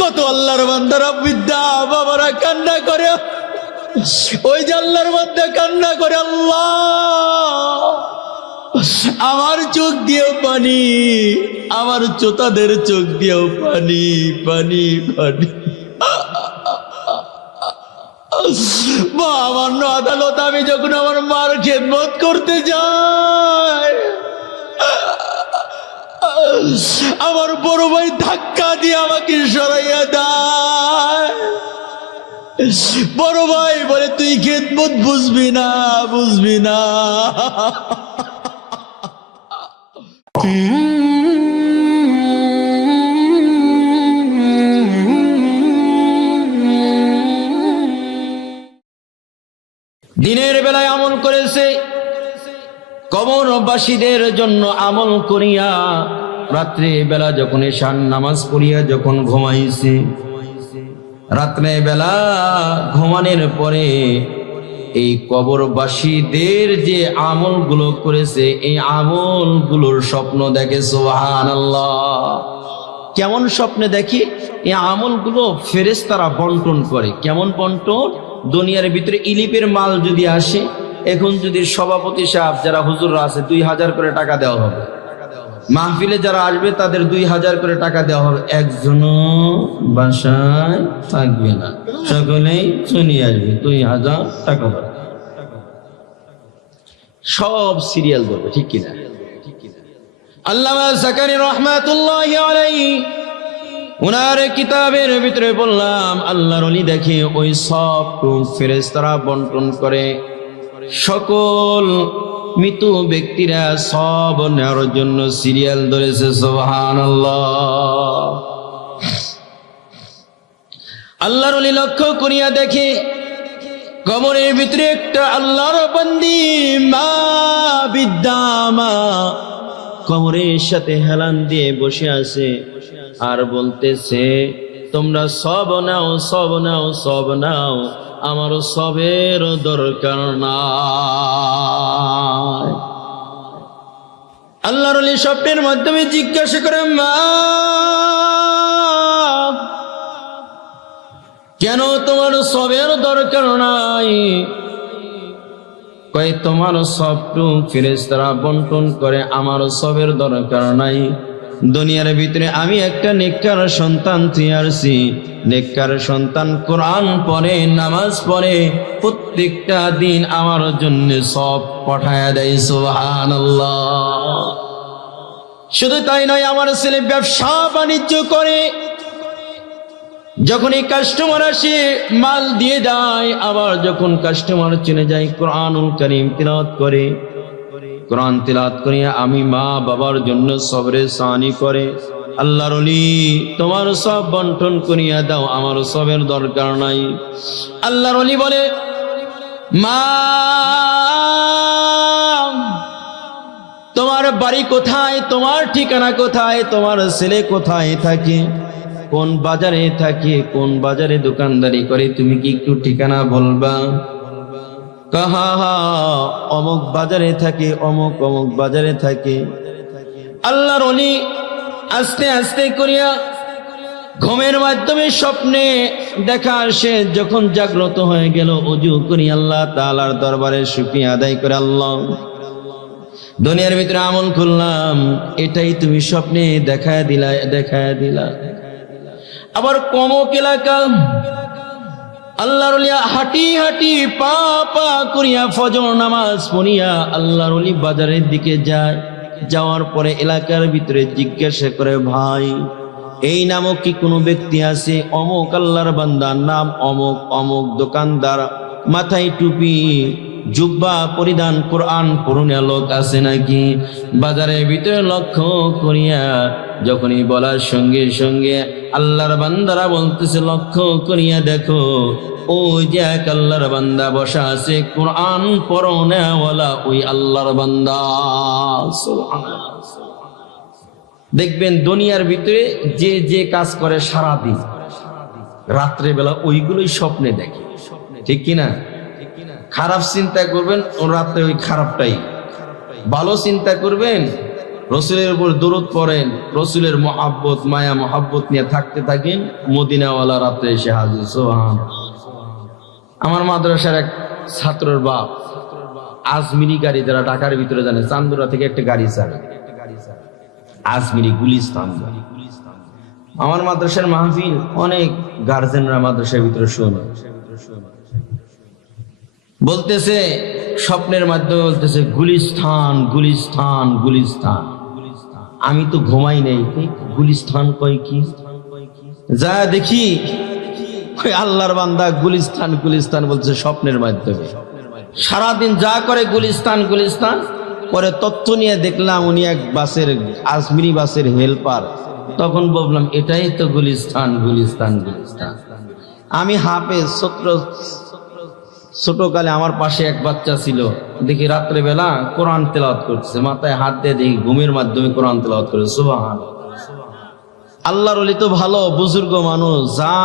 কত আল্লাহর বান্দারা বৃদ্ধা বাবারা কান্না করে, ওই যে আল্লাহর বান্দা কান্না করে, আল্লাহ আমার চোখ দিয়েও পানি, আমার চোতাদের চোখ দিয়েও পানি পানি পানি। মহামান্য আদালত, আমি যখন আমার মার খেদমত করতে যাই, আমার বড় ভাই ধাক্কা দিয়ে আমাকে সরাইয়া দেয়। বড় ভাই বলে, তুই খেদমত বুঝবি না, বুঝবি না। দিনের বেলায় আমল করেছে, কবরবাসীদের জন্য আমল করিয়া রাত্রে বেলা যখন এশার নামাজ পড়িয়া যখন ঘুমাইছে, রাত্রে বেলা ঘুমানোর পরে এই কবরবাসীদের যে আমলগুলো করেছে, এই আমলগুলোর স্বপ্ন দেখে। সুবহানাল্লাহ। কেমন স্বপ্নে দেখি? এই আমলগুলো ফেরেশতারা বন্টন করে। কেমন বন্টন? দুনিয়ার ভিতরে ইলিপের মাল যদি আসে, এখন যদি সভাপতি সাহেব যারা হুজুররা আছে 2000 করে টাকা দেওয়া হবে, মাহফিলে যারা আসবে তাদের 2000 করে টাকা দেওয়া হবে, একজনও বাসায় থাকবে না, সকলেই শুনে আসবে, 2000 টাকা দেবে। সব সিরিয়াল ধরবে, ঠিক কিনা? আল্লামা যাকারি রাহমাতুল্লাহি আলাইহি উনার কিতাবের ভিতরে বললাম, আল্লাহর ওলি দেখে ওই সব ফেরেশতারা বন্টন করে। সকল মৃত ব্যক্তিরা সব নেওয়ার জন্য সিরিয়াল ধরেছে। সুবহানাল্লাহ। আল্লাহর ওলি লক্ষ্য করিয়া দেখে কবরের ভিতরে একটা আল্লাহর বান্দি মা বিদ্যামা কবরের সাথে হেলান দিয়ে বসে আছে আর বলতেছে, তোমরা সব নাও, সব নাও, সব নাও, আমার সবের দরকার নাই। আল্লাহর ওলি স্বপ্নের মাধ্যমে জিজ্ঞাসা করে, মা কেন তোমার সবের দরকার নাই? কয়, তোমার সবটু ফেরেশতারা বন্টন করে, আমার সবের দরকার নাই। দুনিয়ার ভিতরে আমি একটা নেককার সন্তান থিয়ারছি, নেককার সন্তান কোরআন পড়ে, নামাজ পড়ে, প্রত্যেকটা দিন আমার জন্য সব পাঠায়া দেয়। সুবহানাল্লাহ। শুধু তাই নয়, আমার ছেলে ব্যবসা বাণিজ্য করে, যখন এই কাস্টমার আসে মাল দিয়ে যায়, আবার যখন কাস্টমার চলে যায় কোরআনুল কারীম তিলাওয়াত করে, কোরআন তিলাওয়াত করিয়া আমি মা বাবার জন্য সবরে সানি করে। আল্লাহর ওলি তোমার সব বন্টন করিয়া দাও, আমার সবের দরকার নাই। আল্লাহর ওলি বলে, মা তোমার বাড়ি কোথায়, তোমার ঠিকানা কোথায়, তোমার ছেলে কোথায় থাকে, কোন বাজারে থাকে, কোন বাজারে দোকানদারি করে, তুমি কি একটু ঠিকানা বলবা? কাহা অমুক বাজারে থাকে, অমুক অমুক বাজারে থাকে। আল্লাহর ওলি আস্তে আস্তে করিয়া ঘুমের মাধ্যমে স্বপ্নে দেখা আসে, যখন জাগ্রত হয়ে গেল ওযু করি আল্লাহ তাআলার দরবারে শুকরিয়া আদায় করে, আল্লাহ দুনিয়ার ভিতরে আমল করলাম, এটাই তুমি স্বপ্নে দেখায় দিলা, দেখায় দিলা। আবার কমক এলাকা আল্লাহর ওলি হাঁটি হাঁটি পা পা করিয়া ফজর নামাজ পড়িয়া আল্লাহর ওলি বাজারের দিকে যায়। যাওয়ার পরে এলাকার ভিতরে জিজ্ঞাসা করে, ভাই এই নামক কি কোনো ব্যক্তি আছে? অমুক আল্লাহর বান্দার নাম অমুক, অমুক দোকানদার, মাথায় টুপি, জুব্বা পরিধান, কোরআন পড়ুনা লোক আছে নাকি? বাজারের ভিতরে লক্ষ্য করিয়া যখনই বলার সঙ্গে সঙ্গে আল্লাহর বান্দারা বলতেছে, লক্ষ্য করিয়া দেখো ওই যে এক আল্লাহর বান্দা বসা আছে, কোরআন পড়নেওয়ালা ওই আল্লাহর বান্দা। দেখবেন দুনিয়ার ভিতরে যে যে কাজ করে সারাদিন, রাত্রে বেলা ওইগুলোই স্বপ্নে দেখে, ঠিক কিনা? খারাপ চিন্তা করবেন ও রাতে ওই খারাপটাই, ভালো চিন্তা করবেন রসুলের উপর দরুদ পড়েন, রসুলের মহাব্বত মায়া মহাব্বত নিয়ে থাকতে থাকেন, মদিনাওয়ালা রাত্রে এসে হাজির। সুবহানাল্লাহ। আমার মাদ্রাসার এক ছাত্রের বাপ আজমিরি গাড়ি, যারা ঢাকার ভিতরে জানে, চান্দুরা থেকে একটা গাড়ি চালায়, আজমিরি গুলিস্তান। আমার মাদ্রাসার মাহফিল অনেক গার্জেনরা মাদ্রাসার ভিতরে শোনে, বলতেছে স্বপ্নের মাধ্যমে বলতেছে গুলিস্তান গুলিস্তান গুলিস্তান। আমি তো ঘুমাই নেই, গুলিস্তান কয় কি? যা দেখি ওই আল্লাহর বান্দা গুলিস্তান গুলিস্তান বলছে স্বপ্নের মাধ্যমে। সারাদিন যা করে গুলিস্তান গুলিস্তান। পরে তথ্য নিয়ে দেখলাম উনি এক বাসের, আজমিরি বাসের হেল্পার। তখন বললাম এটাই তো গুলিস্তান গুলিস্তান গুলিস্তান। আমি হাফেজ, ছোটকালে আমার পাশে এক বাচ্চা ছিল, দেখি রাত্রে বেলা কোরআন তেলাওয়াত করছে, মাথায় হাত দিয়ে দেখি ঘুমের মাধ্যমে কোরআন তেলাওয়াত করে। সুবহানাল্লাহ। আল্লাহর ওলি তো ভালো, বুজুর্গ মানুষ, যা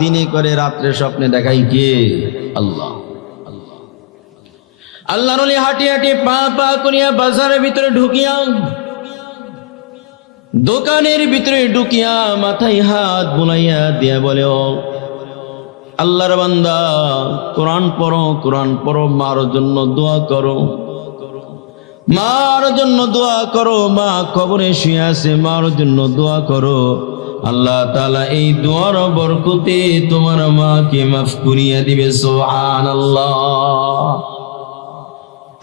দিনে করে রাত্রে স্বপ্নে দেখাই কে? আল্লাহ। আল্লাহর ওলি হাঁটি হাঁটি পা পা করিয়া বাজারের ভিতরে ঢুকিয়া, দোকানের ভিতরে ঢুকিয়া মাথায় হাত বুলাইয়া দিয়া বলে, ও আল্লাহর বান্দা, কোরআন পড়ো, কোরআন পড়ো, মার জন্য দোয়া করো, মার জন্য দোয়া করো, মা কবরে শুয়ে আছে, মার জন্য দোয়া করো। আল্লাহ তাআলা এই দোয়ার বরকতে তোমার মাকে মাফ করিয়া দিবে। সুবহানাল্লাহ।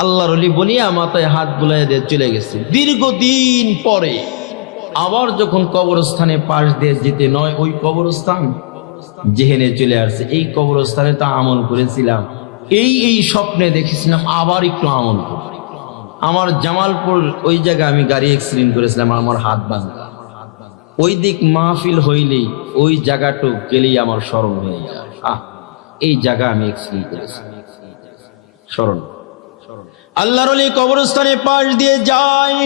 আল্লাহর ওলি বলিয়া মাথায় হাত বুলাইয়া দিয়ে চলে গেছে। দীর্ঘদিন পরে আবার যখন কবরস্থানে পাশ দিয়ে যেতে নয়, ওই কবরস্থান জেহেনে চলে আসছে, এই কবরস্থানে তো আমল করেছিলাম, এই স্বপ্নে দেখেছিলাম, আবার একটু আমল করি। আমার জামালপুর ওই জায়গায় আমি গাড়ি অ্যাক্সিডেন্ট করেছিলাম, আমার হাত ভাঙা। ওই দিক মাহফিল হইলেই ওই জায়গাটুক গেলেই আমার স্মরণ হয়ে যায়, এই জায়গা আমি অ্যাক্সিডেন্ট করেছি, স্মরণ। আল্লাহর ওলি কবরস্থানে পাশ দিয়ে যায়,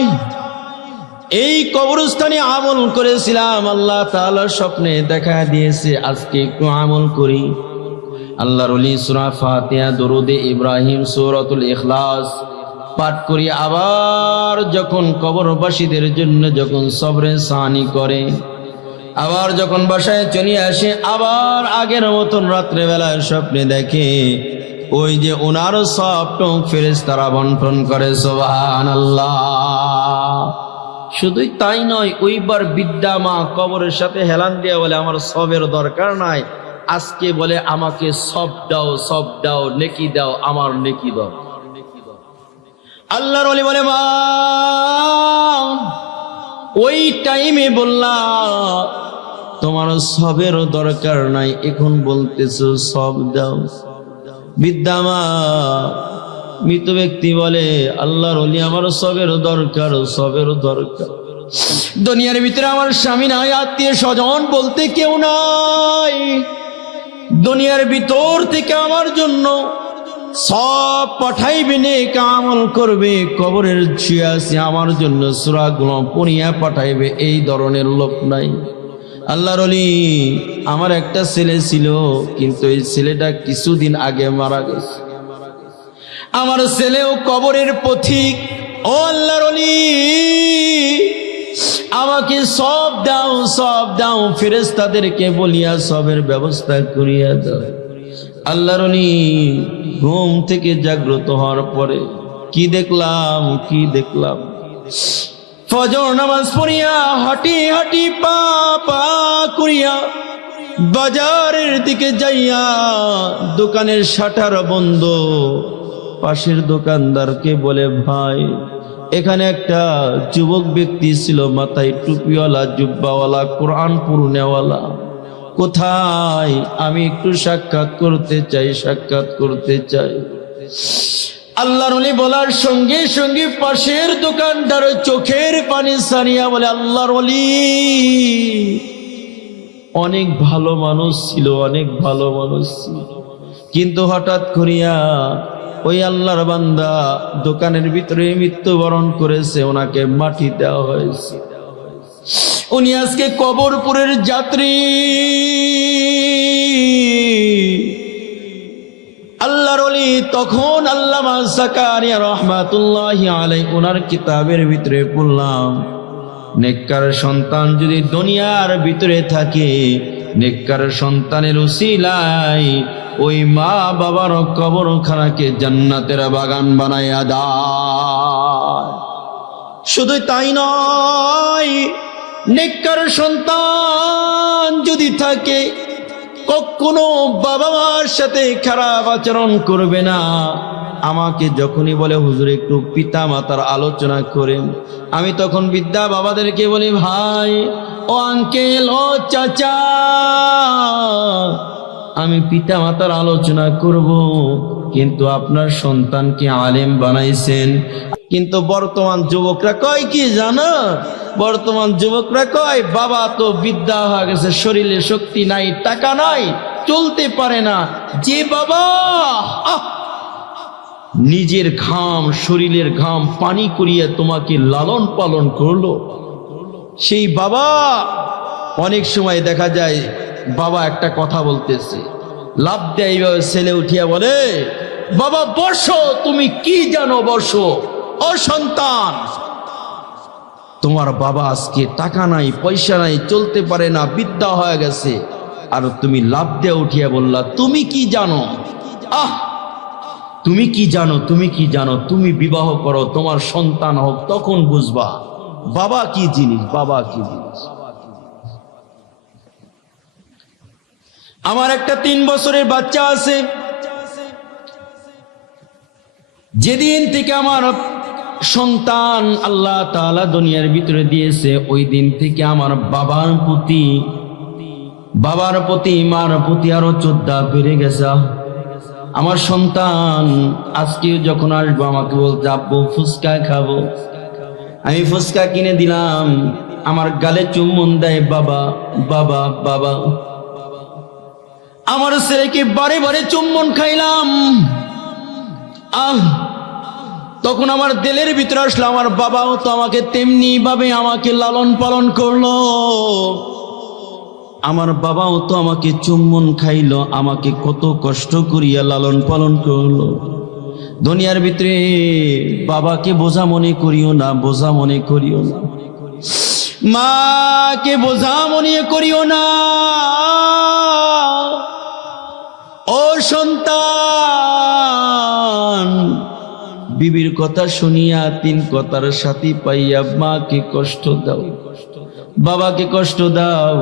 এই কবরস্থানে আমল করেছিলাম, আল্লাহ তাআলা স্বপ্নে দেখা দিয়েছে, আজকে একটু আমল করি। আল্লাহর ওলি সূরা ফাতিহা, দরুদে ইব্রাহিম, সূরাতুল ইখলাস পাঠ করি। আবার যখন কবরবাসীদের জন্য যখন সবরে সানি করে, আবার যখন বাসায় চলে আসে, আবার আগের মতন রাত্রেবেলায় স্বপ্নে দেখে ওই যে ওনার সব টুক ফেরেশতারা বন্টন করে। সুবহানাল্লাহ। শুধুই তাই নয়, ওইবার বিদ্যা মা কবরের সাথে হেলান দিয়ে বলে, আমার সবের দরকার নাই, আজকে বলে আমাকে সব দাও, সব দাও, নেকি দাও, আমার নেকি দাও। আল্লাহর ওলি বলে, মা ওই টাইমে বললা তোমার সবের দরকার নাই, এখন বলতেছো সব দাও। বিদ্যা মা, মৃত ব্যক্তি বলে, আল্লাহর ওলি আমার সবের দরকার, সবের দরকার। দুনিয়ার ভিতরে আমার স্বামী নাই, আত্মীয় স্বজন বলতে কেউ নাই, দুনিয়ার ভিতর থেকে আমার জন্য সব পাঠাইবে, নেক আমল করবে, কবরের শুয়ে আছে আমার জন্য সূরাগুলো পড়িয়া পাঠাইবে, এই ধরনের লোক নাই। আল্লাহর ওলি, আমার একটা ছেলে ছিল, কিন্তু এই ছেলেটা কিছুদিন আগে মারা গেছে, আমার ছেলেও কবরের পথিক। ও আল্লাহর ওলি, আমাকে সব দাও, সব দাও, ফেরেশতাদেরকে বলিয়া সবের ব্যবস্থা করিয়া দাও। আল্লাহর ওলি ঘুম থেকে জাগ্রত হওয়ার পরে কি দেখলাম, কি দেখলাম, ফজর নামাজ পড়িয়া হাঁটি হাঁটি পা পা করিয়া বাজারের দিকে যাইয়া, দোকানের শাটার বন্ধ, পাশের দোকানদারকে বলে, ভাই এখানে একটা যুবক ব্যক্তি ছিল, মাথায় টুপিওয়ালা, জুব্বাওয়ালা, কোরআন পড়নেওয়ালা, কোথায়? আমি একটু সাক্ষাৎ করতে চাই, সাক্ষাৎ করতে চাই। আল্লাহর ওলি বলার সঙ্গে সঙ্গে পাশের দোকানদার চোখের পানি সারিয়া বলে, আল্লাহর ওলি অনেক ভালো মানুষ ছিল, অনেক ভালো মানুষ ছিল, কিন্তু হঠাৎ করিয়া ওই আল্লাহর বান্দা দোকানের ভিতরে মৃত্যুবরণ করেছে, ওনাকে মাটি দেওয়া হয়েছে, উনি আজকে কবরপুরের যাত্রী। আল্লাহর ওলি তখন আল্লামা জাকারিয়া রাহমাতুল্লাহি আলাইহি ওনার কিতাবের ভিতরে পড়লাম, নেককার সন্তান যদি দুনিয়ার ভিতরে থাকে, নেককার সন্তানের উসিলায় ওই মা বাবার কবরখানাকে জান্নাতের বাগান বানাইয়া দেয়। শুধু তাই নয়, নেককার সন্তান যদি থাকে, কখনো বাবা মার সাথে খারাপ আচরণ করবে না। আমাকে যখনই বলে হুজুর একটু পিতা মাতার আলোচনা করেন, আমি তখন বিদ্যা বাবাদেরকে বলি, ভাই ও আঙ্কেল ও চাচা, আমি পিতা মাতার আলোচনা করব, কিন্তু আপনার সন্তানকে আলেম বানাইছেন। কিন্তু বর্তমান যুবকরা কয় কি জানো? বর্তমান যুবকরা কয়, বাবা তো বিদ্যা হয়ে গেছে, শরীরে শক্তি নাই, টাকা নাই, চলতে পারে না। যে বাবা নিজের ঘাম, শরীরের ঘাম পানি করিয়া তোমাকে লালন পালন করলো, সেই বাবা অনেক সময় দেখা যায় বাবা একটা কথা বলতেছে, লাভ দেয় এইভাবে, ছেলে উঠিয়া বলে, বাবা বসো, তুমি কি জানো বসো। ও সন্তান, তোমার বাবা আজকে টাকা নাই, পয়সা নাই, চলতে পারে না, বিদ্যা হয়ে গেছে, আর তুমি লাভ দিয়ে উঠিয়া বললা তুমি কি জানো। তুমি কি জানো, তুমি কি জানো, তুমি বিবাহ করো, তোমার সন্তান হোক, তখন বুঝবা বাবা কি জিনিস, বাবা কি জিনিস। আমার একটা 3 বছরের বাচ্চা আছে। যেদিন থেকে আমার সন্তান আল্লাহ তাআলা দুনিয়ার ভিতরে দিয়েছে, ওই দিন থেকে আমার বাবার প্রতি মার প্রতি আরো 14 বেড়ে গেছে। আমার সন্তান আজকে যখন আসবো আমাকে বলতে, আব্বু ফুচকা খাবো। আমি ফুচকা কিনে দিলাম, আমার গালে চুম্বন দেয়, বাবা বাবা বাবা। আমার ছেলেকে বারে বারে চুম্বন খাইলাম। তখন আমার দিলের ভিতরে আসলো, আমার বাবাও তো আমাকে তেমনি ভাবে আমাকে লালন পালন করলো, আমার বাবাও তো আমাকে চুম্বন খাইলো, আমাকে কত কষ্ট করিয়া লালন পালন করলো। দুনিয়ার ভিতরে বাবাকে বোঝা মনে করিও না, বোঝা মনে করিও না, মাকে বোঝা মনে করিও না। ও সন্তান, বিবির কথা শুনিয়া 3 কথার সাথী পাইয়া মাকে কষ্ট দাও, বাবাকে কষ্ট দাও।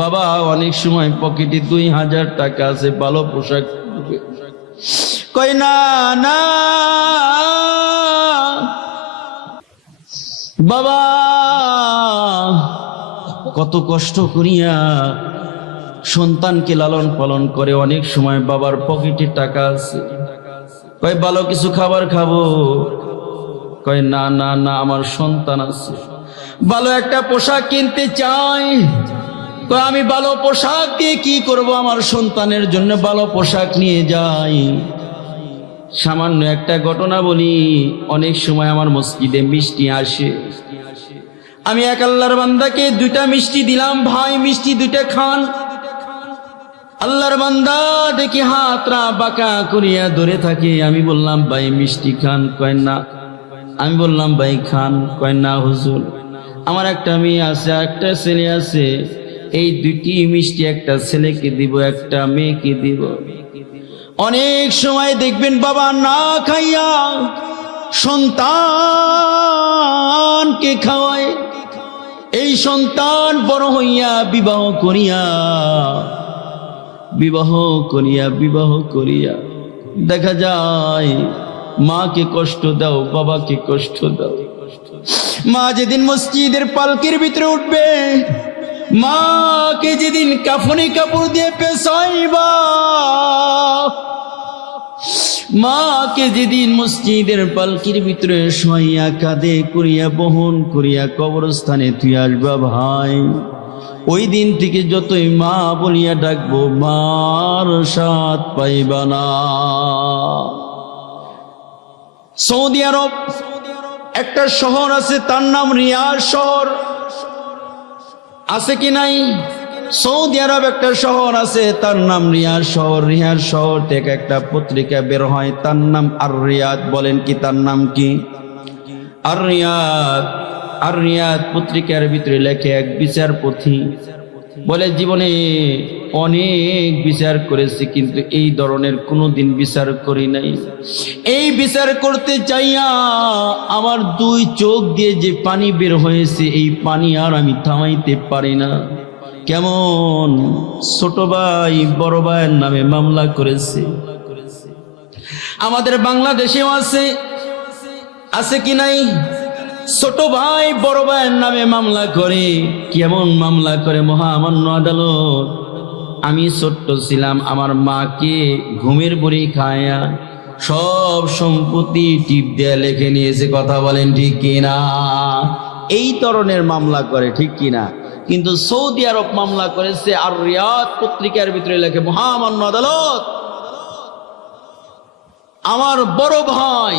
বাবা অনেক সময় পকেটে 2000 টাকা আছে, ভালো পোশাক কয় না না, বাবা কত কষ্ট করিয়া সন্তানকে লালন পালন করে। অনেক সময় বাবার পকেটে টাকা আছে, কয় ভালো কিছু খাবার খাবো, কয় না না না, আমার সন্তান আছে, ভালো একটা পোশাক কিনতে চাই, কয় আমি ভালো পোশাক দিয়ে কি করব, আমার সন্তানের জন্য ভালো পোশাক নিয়ে যাই। সামান্য একটা ঘটনা বলি, অনেক সময় আমার মসজিদে মিষ্টি আসে, আমি এক আল্লাহর বান্দাকে 2টা মিষ্টি দিলাম, ভাই মিষ্টি 2টা খান। আল্লাহর বান্দা দেখি হাতরা বাঁকা করিয়া ধরে থাকে। আমি বললাম ভাই মিষ্টি খান, কয় না। আমি বললাম ভাই খান, কয় না হুজুর, আমার একটা মেয়ে আছে, একটা ছেলে আছে, এই 2টি মিষ্টি একটা ছেলেকে দিব, একটা মেয়েকে দিব। অনেক সময় দেখবেন বাবা না খাইয়া সন্তানকে খাওয়ায়, এই সন্তান বড় হইয়া বিবাহ করিয়া দেখা যায় মাকে কষ্ট দাও, বাবাকে কষ্ট দাও। মা যেদিন মসজিদের পালকির ভিতরে উঠবে, মাকে যেদিন কাফনি কাপড় দিয়ে পেছাইবা, মাকে যেদিন মসজিদের পালকির ভিতরে শোয়াইয়া কাঁধে করিয়া বহন করিয়া কবরস্থানে তুই আসবা, ভাই ওই দিন থেকে যতই মা বলিয়া ডাকবো, মার স্বাদ পাইবা না। সৌদি আরব একটা শহর আছে, তার নাম রিয়াদ শহর, আছে কি নাই? সৌদি আরব একটা শহর আছে, তার নাম রিয়াদ শহর। রিয়াদ শহর থেকে একটা পত্রিকা বের হয়, তার নাম আর রিয়াদ। বলেন কি তার নাম কি? আর রিয়াদ। আর রিয়াদ পত্রিকার ভিতরে লেখে এক বিচারপতি বলে, জীবনে অনেক বিচার করেছি কিন্তু এই ধরনের কোনোদিন বিচার করি নাই। এই বিচার করতে চাইয়া আমার দুই চোখ দিয়ে যে পানি বের হয়েছে, এই পানি আর আমি থামাইতে পারি না। কেমন? ছোট ভাই বড় ভাইয়ের নামে মামলা করেছে। আমাদের বাংলাদেশেও আছে, আছে কি নাই? ছোট ভাই বড় ভাইয়ের নামে মামলা করে। কেমন মামলা করে? মহামান্য আদালত, আমি ছোট্ট ছিলাম, আমার মাকে ঘুমের বুড়ি খায়া সব সম্পত্তি টিপ দিয়ে লেখে নিয়েছে। কথা বলেন ঠিক কিনা? এই ধরনের মামলা করে, ঠিক কিনা? কিন্তু সৌদি আরব মামলা করেছে। আর রিয়াদ পত্রিকার ভিতরে লেখে, মহামান্য আদালত, আমার বড় ভাই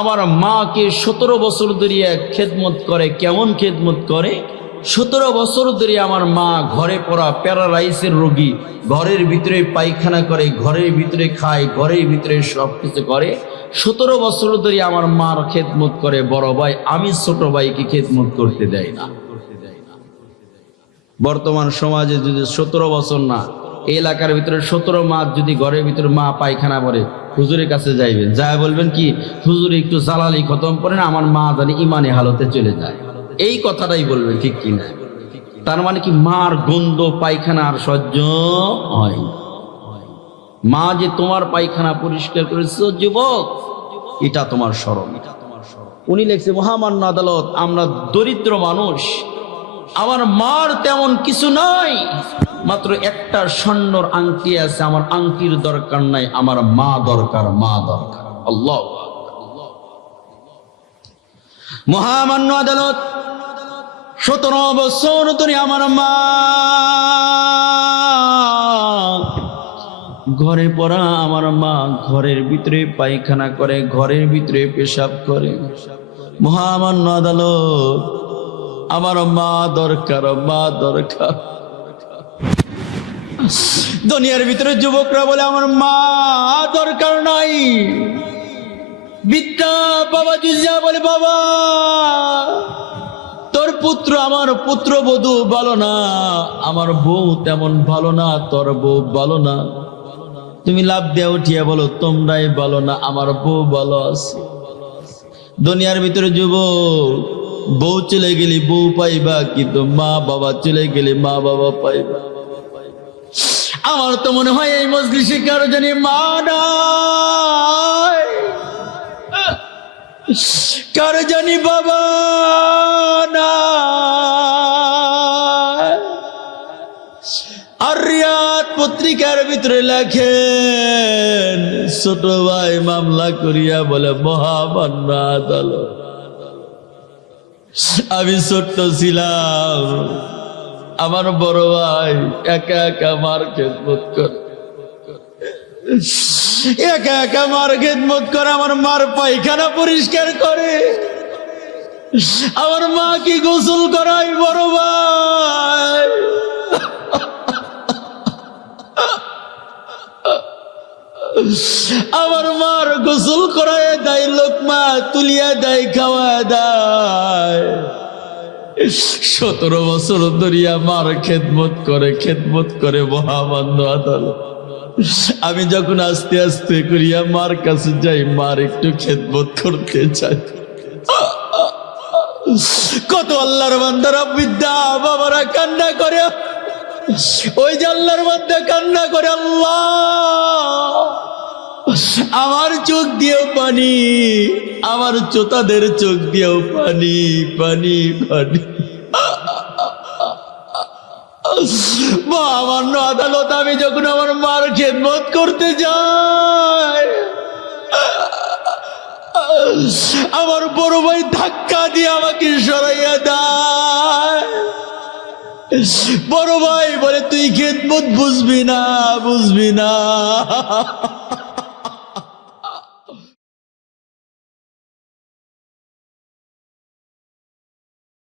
আমার মাকে 17 বছর ধরে খেদমত করে। কেমন খেদমত করে? 17 বছর ধরে আমার মা ঘরে পড়া প্যারালাইসের রোগী, ঘরের ভিতরে পায়খানা করে, ঘরের ভিতরে খায়, ঘরের ভিতরে সব কিছু করে। 17 বছর ধরে আমার মার খেদমত করে বড় ভাই, আমি ছোট ভাইকে খেদমত করতে দেয় না। বর্তমান সমাজে যদি 17 বছর না, এই এলাকার ভিতরে 17 মাস যদি ঘরের ভিতরে মা পায়খানা করে, হুজুরের কাছে যাইবেন, যায় বলবেন কি, হুজুর একটু জালালি খতম করেন, আমার মা জানি ইমানে হালতে চলে যায়। এই কথাটাই বলবেন, ঠিক কিনা? তার মানে কি, মার গন্ধ পায়খানা আর সহ্য হয়। মা যে তোমার পায়খানা পরিষ্কার করেছে যুবক, এটা তোমার শরম। উনি লিখছে, মহামান্য আদালত, আমরা দরিদ্র মানুষ, আমার মার তেমন কিছু নাই, মাত্র একটা স্বর্ণর আংটি আছে, আমার আংটির দরকার নাই, আমার মা দরকার, মা দরকার। আল্লাহ। মহামান্য আদালত, 17 বছর ধরে আমার মা ঘরে পড়া, আমার মা ঘরের ভিতরে পায়খানা করে, ঘরের ভিতরে পেশাব করে। মহামান্য আদালত, আমার মা দরকার, মা দরকার। দুনিয়ার ভিতরে যুবকরা বলে আমার মা দরকার নাই। বিদ্যা বাবা জুজিয়া বলে, বাবা তোর পুত্র আমার পুত্রবধূ ভালো না, আমার বউ তেমন ভালো না, তোর বউ ভালো না। তুমি লাভ দিয়ে উঠিয়া বলো, তোমরাই ভালো না, আমার বউ ভালো আছে। দুনিয়ার ভিতরে যুবক, বউ চলে গেলে বউ পাইবা, কিন্তু মা বাবা চলে গেলে মা বাবা পাইবা। আমার তো মনে হয় এই মজলিসে কারো জানি মা নাই, কারো জানি বাবা নাই। আর রিয়াদ পত্রিকার ভিতরে লেখেন, ছোট ভাই মামলা করিয়া বলে, মহামান্য আদালত, আমি ছোট্ট ছিলাম, আমার বড় ভাই একা একা মার খেদমত করে, একা একা মার খেদমত করে, আমার মার পায়খানা পরিষ্কার করে, আমার মা কি গোসল করাই বড় ভাই। আমার মার গোসল করায় দেয়, লোকমা তুলিয়া দেয়, খাওয়া দেয়। 17 বছর ধরিয়া মার খেদমত করে। মহামান্য আদালত, আমি যখন আস্তে আস্তে করিয়া মার কাছে যাই, মার একটু খেদমত করতে চাই। কত আল্লাহর বান্দারা, বিদ্যা বাবারা কান্না করে, ওই যে আল্লাহর বান্দা কান্না করে, আল্লাহ আমার চোখ দিয়েও পানি, আমার চোতাদের চোখ দিয়েও পানি, পানি, পানি। মহামান্য আদালত, আমি যখন আমার মার খেদমত করতে যাই, আমার বড় ভাই ধাক্কা দিয়ে আমাকে সরাইয়া দেয়। বড় ভাই বলে, তুই খেদমত বুঝবি না, বুঝবি না।